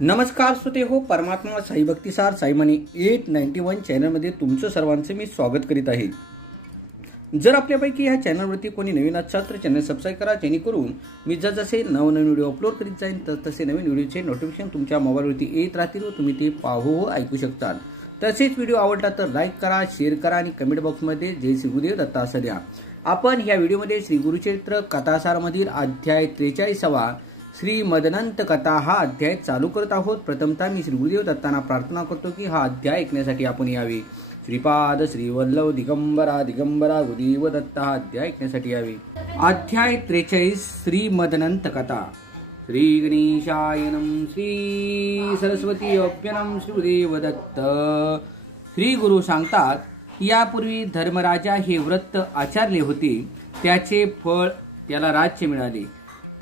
नमस्कार श्रोते हो, परमात्मा साई भक्तिसार साईमनी 891 चॅनलमध्ये तुमचं सर्वांचे मी स्वागत करीत आहे। जर आपल्यापैकी ह्या चॅनलवरती कोणी नवीन असाल तर चॅनल सबस्क्राइब करा, जेणेकरून मी जसे नवनवीन व्हिडिओ अपलोड करीत जाईन तसे नवीन व्हिडिओचे नोटिफिकेशन तुमच्या मोबाईलवरती येत राहतील व तुम्ही ते पाहू व ऐकू शकता। तसेच व्हिडिओ आवडला तर लाईक करा, शेअर करा आणि कमेंट बॉक्समध्ये जय श्री गुरुदेव दत्त असं द्या। आपण या व्हिडिओमध्ये श्री गुरुचरित्र कथासारमधील अध्याय 43 श्री मदनंत कथा हा अध्याय चालू करत आहोत। प्रथमतः मी श्री गुरुदेव दत्तांना प्रार्थना करतो की हा अध्याय ऐकण्यासाठी आपण यावे। श्रीपाद श्री वल्लभ दिगंबरा दिगंबरा गुरुदेव दत्त हा अध्याय ऐकण्यासाठी यावे। अध्याय 43 श्री मदनंत कथा। श्री गणेशाय नमः। श्री सरस्वती अभ्यनम श्री गुरुदेव दत्त। श्री गुरु सांगतात, यापूर्वी धर्मराजा हे व्रत आचरले होते, त्याचे फळ त्याला राज्य मिळाले।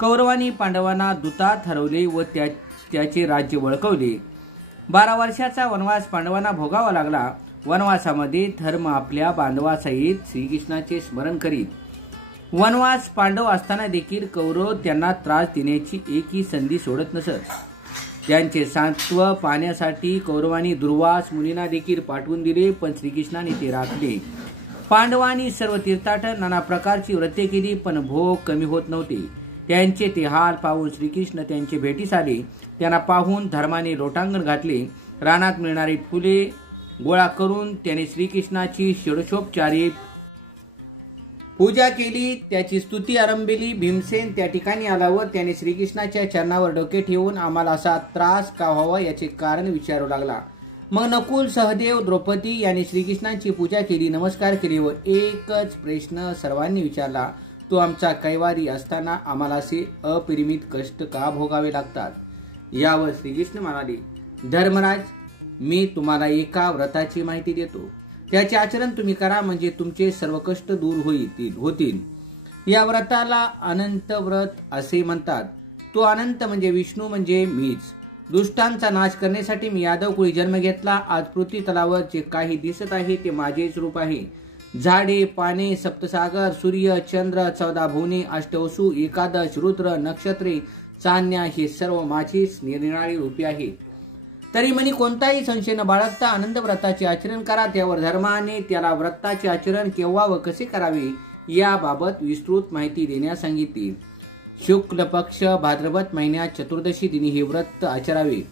कौरवांनी पांडवांना दूतात हरवले व त्याचे राज्य बळकावले। 12 वर्षाचा वनवास पांडवांना भोगावा लागला। वनवासामध्ये धर्म आपल्या बांधवासहित श्रीकृष्णाचे स्मरण करीत वनवास पांडव असताना देखील कौरव त्यांना त्रास देण्याची एकही संधी सोडत नसत। त्यांचे सांत्वन पाहण्यासाठी कौरवांनी दुर्वास मुनींना देखील पाठवून दिले, पण श्रीकृष्णाने ते राखले। पांडवांनी सर्व तीर्थाटन नाना प्रकारची व्रते केली, पण भोग कमी होत नव्हते। त्यांचे ते हाल पाहून श्रीकृष्ण त्यांचे भेटीस आले। त्यांना पाहून धर्माने लोटांगण घातले। रानात मिळणारी फुले गोळा करून त्याने श्रीकृष्णाची षोडशोपचारे पूजा केली, त्याची स्तुती आरंभिली। भीमसेन त्या ठिकाणी आला व त्याने श्रीकृष्णाच्या चरणावर डोके ठेवून आम्हाला असा त्रास का व्हावा याचे कारण विचारू लागला। मग नकुल, सहदेव, द्रौपदी यांनी श्रीकृष्णाची पूजा केली, नमस्कार केले व एकच प्रश्न सर्वांनी विचारला, तो आमचा कैवारी असताना आम्हाला असे अपरिमित कष्ट का भोगावे लागतात? यावर श्रीकृष्ण म्हणाले, धर्मराज, मी तुम्हाला एका व्रताची माहिती देतो, त्याचे आचरण तुम्ही करा, म्हणजे तुमचे सर्व कष्ट दूर होतील। या व्रताला अनंत व्रत असे म्हणतात। तो अनंत म्हणजे विष्णू, म्हणजे मीच। दुष्टांचा नाश करण्यासाठी मी यादव कुळी जन्म घेतला। आज पृथ्वी तलावर जे काही दिसत आहे ते माझेच रूप आहे। झाडे, पाने, सप्तसागर, सूर्य, चंद्र, 14 भुवने, अष्टवसु, एकादश, रुद्र, नक्षत्रे, चांदण्या हे सर्व माझीच निरनिराळी रूपे आहेत। तरी म्हणे कोणताही संशय न बाळगता आनंद व्रताचे आचरण करा। त्यावर धर्माने त्याला व्रताचे आचरण केव्हा व कसे करावे याबाबत विस्तृत माहिती देण्यास सांगितली। शुक्ल पक्ष भाद्रपद महिन्यात चतुर्दशी दिनी हे व्रत आचरावे।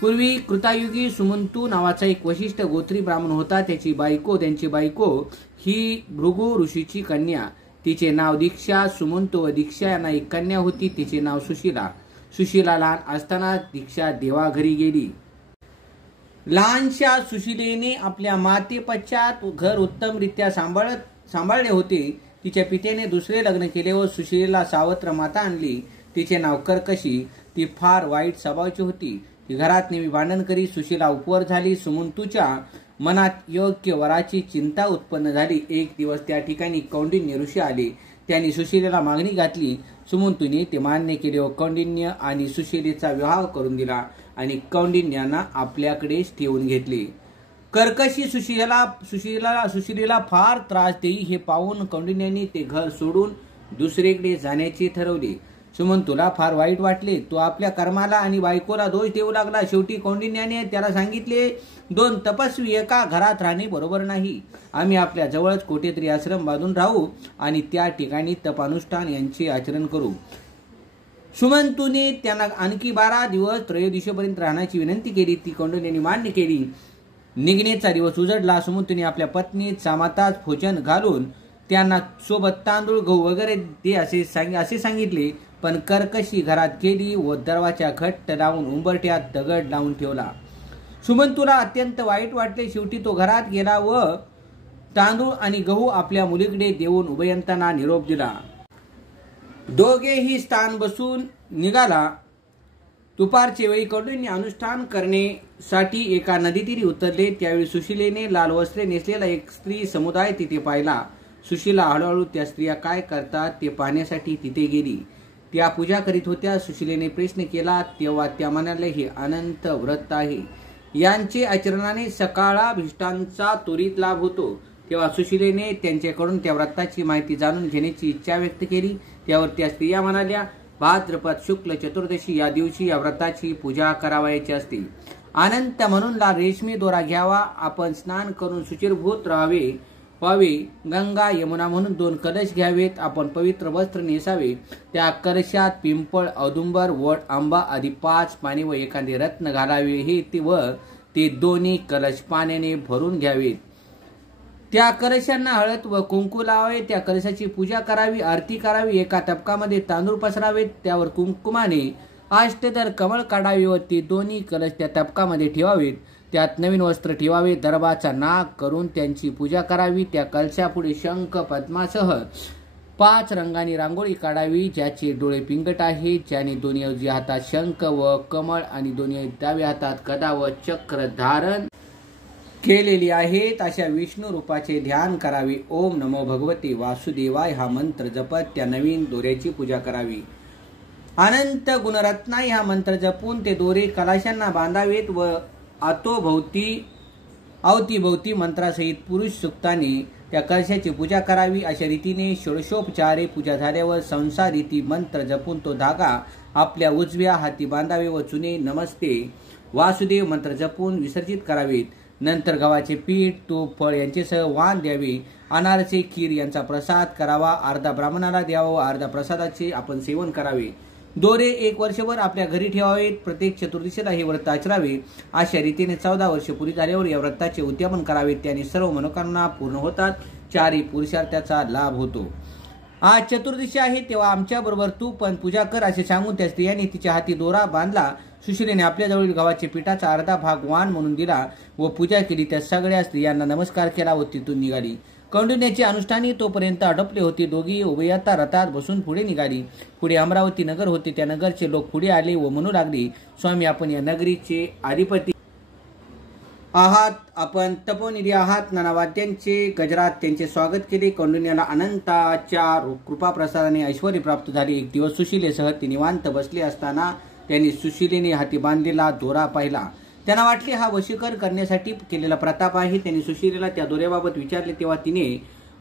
पूर्वी कृतायुगी सुमंतू नावाचा एक वशिष्ठ गोत्री ब्राह्मण होता। त्यांची बायको ही भृगु ऋषीची कन्या, तिचे नाव दीक्षा। सुमंतू व दीक्षा यांना एक कन्या होती, तिचे नाव सुशीला। सुशीला लहान असताना दीक्षा देवाघरी गेली। लहानशा सुशीलेने आपल्या मातेपश्चात घर उत्तमरित्या सांभाळले होते। तिच्या पित्याने दुसरे लग्न केले व सुशीलेला सावत्र माता आणली, तिचे नाव कर्कशी। ती फार वाईट स्वभावाची होती, ती घरात नेहमी भांडण करी। सुशीला उपवर झाली। सुमंतूच्या मनात योग्य वराची चिंता उत्पन्न झाली। एक दिवस त्या ठिकाणी कौंडिन्य ऋषी आले, त्यांनी सुशीलेला मागणी घातली। सुमंतूने ते मान्य केले व कौंडिन्य आणि सुशीलेचा विवाह करून दिला आणि कौंडिन्यांना आपल्याकडेच ठेवून घेतले। कर्कशी सुशीलेला फार त्रास देई हे पाहून कौंडिन्यांनी ते घर सोडून दुसरीकडे जाण्याचे ठरवले। सुमंतूला फार वाईट वाटले, तो आपल्या कर्माला आणि बायकोला दोष देऊ लागला। शेवटी कौंडिन्याने त्याला सांगितले, 2 तपस्वी एका घरात राहणे बरोबर नाही। आम्ही आपल्या जवळच कोठेतरी आश्रम बांधून राहू आणि त्या ठिकाणी तपानुष्ठान यांचे आचरण करू। सुमंतूने त्यांना आणखी 12 दिवस त्रयोदशीपर्यंत राहण्याची विनंती केली, ती कौंडिन्यांनी मान्य केली। निघण्याचा दिवस उजडला। सुमंतूने आपल्या पत्नी सामाताच भोजन घालून त्यांना सोबत तांदूळ, गहू वगैरे दे असे सांगितले, पण कर्कशी घरात गेली व दरवाजा घट्ट लावून उंबरठ्यात दगड लावून ठेवला। सुमंतूला अत्यंत वाईट वाटले। शेवटी तो घरात गेला व तांदूळ आणि गहू आपल्या मुलीकडे देऊन उभयंतांना निरोप दिला। दोघेही स्थान बसून निघाला। दुपारचे वेळी कौंडिन्य अनुष्ठान करण्यासाठी एका नदीतीरी उतरले। त्यावेळी सुशीलेने लाल वस्त्रे नेसलेला एक स्त्री समुदाय तिथे पाहिला। सुशीला हळूहळू त्या स्त्रिया काय करतात ते पाहण्यासाठी तिथे गेली। त्या पूजा करीत होत्या। सुशीलेने प्रश्न केला, तेव्हा त्या म्हणाले, हे अनंत व्रत आहे, यांचे आचरणाने सकाळाभिष्टांचा त्वरित लाभ होतो। तेव्हा सुशीलेने त्यांच्याकडून त्या व्रताची माहिती जाणून घेण्याची इच्छा व्यक्त केली। त्यावर त्या स्त्रिया म्हणाल्या, भाद्रपद शुक्ल चतुर्दशी या दिवशी या व्रताची पूजा करावयाची असते. अनंत म्हणून रेशमी दोरा घ्यावा. आपण स्नान करून शुचिरभूत व्हावे. गंगा यमुना म्हणून 2 कलश घ्यावेत. आपण पवित्र वस्त्र नेसावे. त्या कलशात पिंपळ, औदुंबर, वड, आंबा आदी 5 पाने व एखादे रत्न घालावे. ते दोन्ही कलश पाण्याने भरून घ्यावेत. त्या कलशांना हळद व कुंकू लावावे. त्या कलशाची पूजा करावी, आरती करावी. एका तपकामध्ये तांदूळ पसरावेत. त्यावर कुंकुमाने अष्टदर कमळ काढावे व ते दोन्ही कलश त्या तपकामध्ये ठेवावेत. त्यात नवीन वस्त्र ठेवावे. दर्भाचा नाग करून त्यांची पूजा करावी. त्या कलशापुढे शंख पद्मासह 5 रंगांनी रांगोळी काढावी. ज्याचे डोळे पिंगट आहेत, ज्याने दोन्ही उजव्या हातात शंख व कमळ आणि दोन्ही डाव्या हातात गदा व चक्र धारण केलेली आहेत, अशा विष्णू रूपाचे ध्यान करावे. ओम नमो भगवते वासुदेवाय हा मंत्र जपत त्या नवीन दोऱ्याची पूजा करावी. अनंत गुणरत्नाय हा मंत्र जपून ते दोरे कलशांना बांधावेत व अवतीभोवती मंत्रासहित पुरुष सुक्ताने त्या कलशाची पूजा करावी. अशा रीतीने षोडशोपचारे पूजा झाल्यावर संसार रीती मंत्र जपून तो धागा आपल्या उजव्या हाती बांधावे व चुने नमस्ते वासुदेव मंत्र जपून विसर्जित करावेत. नंतर गव्हाचे पीठ, तूप, फळ यांचेसह वाण द्यावे. अनारसे, खीर यांचा प्रसाद करावा. अर्धा ब्राह्मणाला द्यावा व अर्धा प्रसादाचे आपण सेवन करावे. दोरे 1 वर्षभर आपल्या घरी ठेवावेत. प्रत्येक चतुर्दशीला हे व्रत आचरावे. अशा रीतीने 14 वर्ष पुरी झाल्यावर या व्रताचे उद्यापन करावे. त्याने सर्व मनोकामना पूर्ण होतात. 4ही पुरुषार्थाचा लाभ होतो. आज चतुर्दशी आहे, तेव्हा आमच्या बरोबर तू पण पूजा कर असे सांगून त्या स्त्रियांनी तिच्या हाती दोरा बांधला. सुशीलेने आपल्याजवळील गव्हाच्या पिठाचा अर्धा भाग वाण म्हणून दिला व पूजा केली. त्या सगळ्या स्त्रियांना नमस्कार केला व तिथून निघाली. कौंडिण्याची अनुष्ठाने तोपर्यंत आटोपले होते. दोघी उभयता रथात बसून पुढे निघाली. पुढे अमरावती नगर होते. त्या नगरचे लोक पुढे आले व म्हणू लागले, स्वामी, आपण या नगरीचे अधिपती आहात. आपण तपोनिधी आहात. नाना वाद्यांचे गजरात त्यांचे स्वागत केले. कौंडिण्याला अनंताच्या कृपाप्रसादाने ऐश्वर्य प्राप्त झाले. एक दिवस सुशीलेसह ते निवांत बसले असताना त्यांनी सुशीलेने हाती बांधलेला दोरा पाहिला. त्यांना वाटले हा वशीकर करण्यासाठी केलेला प्रताप आहे. त्यांनी सुशीलेला त्या दोऱ्याबाबत विचारले तेव्हा तिने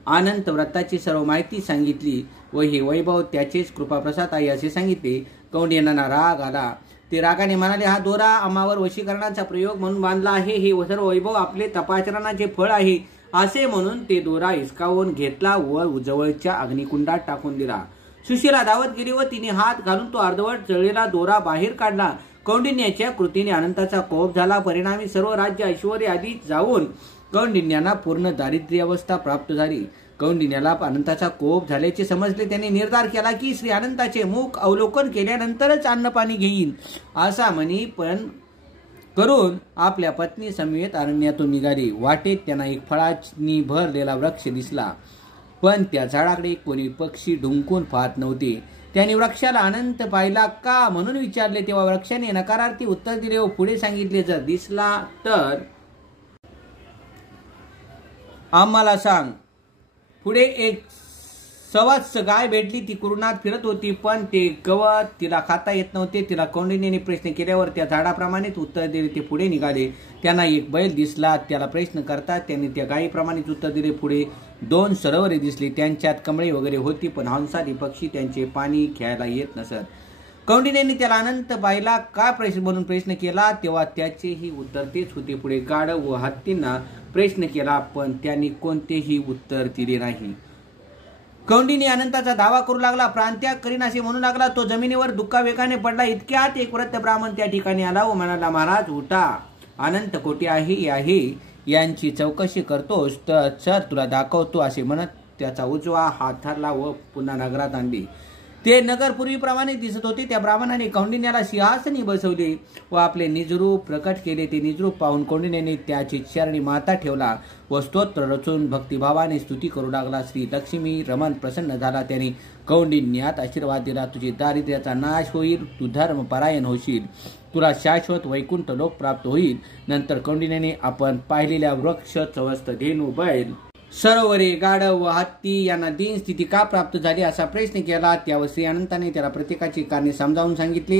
अनंत व्रताची सर्व माहिती सांगितली व हे वैभव त्याचेच कृपाप्रसाद आहे असे सांगितले. कौंडिन्यांना राग आला. ते रागाने म्हणाले, हा दोरा आम्हावर वशीकरणाचा प्रयोग म्हणून बांधला आहे. हे सर्व वैभव आपले तपाचरणाचे फळ आहे. असे म्हणून ते दोरा हिसकावून घेतला व जवळच्या अग्निकुंडात टाकून दिला. सुशीला धावत गेली व तिने हात घालून तो अर्धवट जळलेला दोरा बाहेर काढला. कौंडिन्याच्या कृतीने अनंताचा कोप झाला. परिणामी सर्व राज्य ऐश्वर्य आधीच जाऊन कौंडिन्यांना पूर्ण दारिद्र्य अवस्था प्राप्त झाली. कौंडिन्याला अनंताचा कोप झाल्याचे समजले. त्याने निर्धार केला की श्री अनंताचे मुख अवलोकन केल्यानंतरच अन्नपाणी घेईल असा म्हणी पण करून आपल्या पत्नी समेत अरण्यातून निघाली. वाटेत त्यांना एक फळांनी भरलेला वृक्ष दिसला, पण त्या झाडाकडे कोणी पक्षी ढुंकून पाहत नव्हते. त्याने वृक्षाला अनंत पाहिला का म्हणून विचारले तेव्हा वृक्षाने नकारार्थी उत्तर दिले व पुढे सांगितले, जर दिसला तर आम्हाला सांग. पुढे एक सवात्स गाय भेटली. ती कुरुणात फिरत होती, पण ते गवत तिला खाता येत नव्हते. तिला कौंडिन्याने प्रश्न केल्यावर त्या झाडाप्रमाणेच उत्तर दिले. ते पुढे निघाले. त्यांना एक बैल दिसला. त्याला प्रश्न करतात त्यांनी त्या गायीप्रमाणेच उत्तर दिले. पुढे 2 सरोवरे दिसली. त्यांच्यात कमळे वगैरे होती, पण हंसादी पक्षी त्यांचे पाणी घ्यायला येत नसत. कौंडिन्याने त्याला अनंत बाईला का प्रश्न म्हणून प्रश्न केला तेव्हा त्याचेही उत्तर तेच होते. पुढे गाढव व हत्तींना प्रश्न केला, पण त्यांनी कोणतेही उत्तर दिले नाही. कौंडिन्य अनंताचा दावा करू लागला. प्राणत्याग करीन असे म्हणू लागला. तो जमिनीवर दुःखावेगाने पडला. इतक्यात एक व्रत ब्राह्मण त्या ठिकाणी आला व म्हणाला, महाराज उठा, अनंत कोटी आहे यांची चौकशी करतोस तर सर तुला दाखवतो असे म्हणत त्याचा उजवा हात धरला व पुन्हा नगरात आणले. ते नगर पूर्वीप्रमाणे दिसत होते. त्या ब्राह्मणाने कौंडिन्याला सिंहासनी बसवले व आपले निजरूप प्रकट केले. ते निजरूप पाहून कौंडिन्याने त्याची चरणी माथा ठेवला व स्तोत्र रचून भक्तिभावाने स्तुती करू लागला. श्री लक्ष्मी रमण प्रसन्न झाला. त्याने कौंडिन्यात आशीर्वाद दिला, तुझे दारिद्र्याचा नाश होईल, तू धर्म परायण होशील, तुला शाश्वत वैकुंठ लोक प्राप्त होईल. नंतर कौंडिन्याने आपण पाहिलेल्या वृक्ष, चवस्त, धेनू, बैल, सरोवरे, गाढव व हत्ती यांना दीन स्थिती का प्राप्त झाली असा प्रश्न केला. त्यावर श्री अनंताने त्याला प्रत्येकाची कारणे समजावून सांगितली.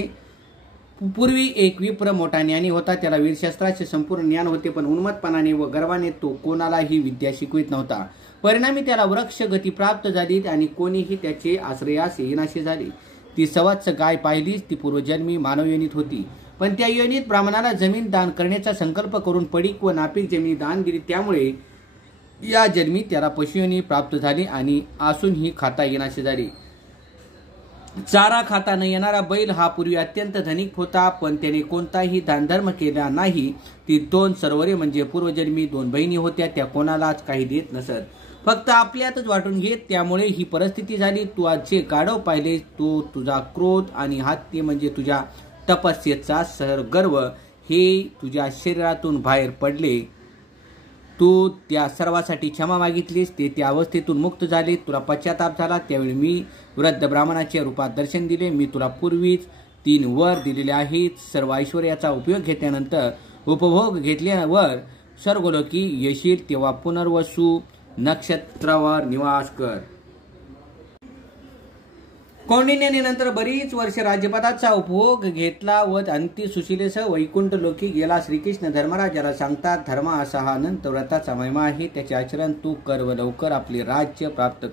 पूर्वी एक विप्र मोठा ज्ञानी होता. त्याला वीरशास्त्राचे संपूर्ण ज्ञान होते, पण उन्मत्पणाने व गर्वाने तो कोणालाही विद्या शिकवित नव्हता. परिणामी त्याला वृक्ष गती प्राप्त झाली आणि कोणीही त्याचे आश्रयास येईनासे झाले. ती सवात्स गाय पाहिलीच ती पूर्वजन्मी मानव योनीत होती, पण त्या योनीत ब्राह्मणाला जमीन दान करण्याचा संकल्प करून पडीक व नापीक जमिनी दान दिली, त्यामुळे या जन्मी त्याला पशुयोनी प्राप्त झाली आणि असूनही खाता येण्याशी झाली. चारा खाता न येणारा बैल हा पूर्वी अत्यंत धनिक होता, पण त्याने कोणताही दानधर्म केला नाही. ती 2 सरवरे म्हणजे पूर्वजन्मी 2 बहिणी होत्या, त्या कोणालाच काही देत नसत, फक्त आपल्यातच वाटून घेत. त्यामुळे ही परिस्थिती झाली. तू आज जे गाढव पाहिले तो तुझा क्रोध आणि हत्ती म्हणजे तुझ्या तपस्येचा सहर्गर्व हे तुझ्या शरीरातून बाहेर पडले. तू त्या सर्वासाठी क्षमा मागितलीस, ते त्या अवस्थेतून मुक्त झाले. तुला पश्चाताप झाला. त्यावेळी मी वृद्ध ब्राह्मणाच्या रूपात दर्शन दिले. मी तुला पूर्वीच 3 वर दिलेले आहेत. सर्व ऐश्वर्याचा उपयोग घेतल्यानंतर उपभोग घेतल्यावर स्वर्गलोकी येशील, तेव्हा पुनर्वसू नक्षत्रावर निवास कर. कौंडिन्याने नंतर बरीच वर्ष राज्यपदाचा उपभोग घेतला व अंती सुशीलेसह वैकुंठ लोकी गेला. श्रीकृष्ण धर्मराजाला सांगतात, धर्म असा हा अनंत व्रताचा महिमा आहे, त्याचे आचरण तू कर व लवकर आपले राज्य प्राप्त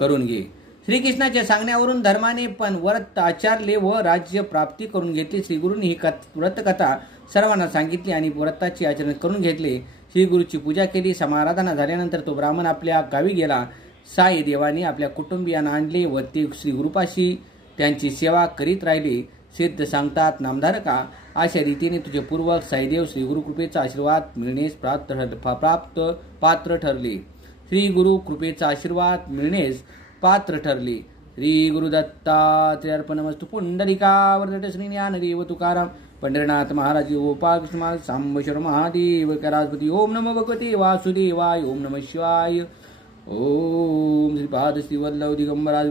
करून घे. श्रीकृष्णाच्या सांगण्यावरून धर्माने पण व्रत आचरले व राज्य प्राप्ती करून घेतली. श्रीगुरूंनी ही व्रतकथा सर्वांना सांगितली आणि व्रताचे आचरण करून घेतले. श्रीगुरूची पूजा केली. समाराधना झाल्यानंतर तो ब्राह्मण आपल्या गावी गेला. साई देवाने आपल्या कुटुंबियांना आणले व ते श्रीगुरूपाशी त्यांची सेवा करीत राहिले. सिद्ध सांगतात, नामधारका, अशा रीतीने तुझे पूर्वक साईदेव श्रीगुरु कृपेचा आशीर्वाद मिळण्यास पात्र ठरले. श्रीगुरु कृपेचा आशीर्वाद मिळण्यास पात्र ठरले. श्री गुरुदत्तात्रेयार्पणमस्तु. पुंडलिकावर्तते श्री ज्ञानदेव तुकाराम पंढरीनाथ महाराज गोपाळ कृष्ण महाराज सांबेश्वर महादेव कैलासपती. ओम नमो भगवते वासुदेवाय. ओम नमः शिवाय. ओम श्रीपाद श्री वल्लभ दिगंबरा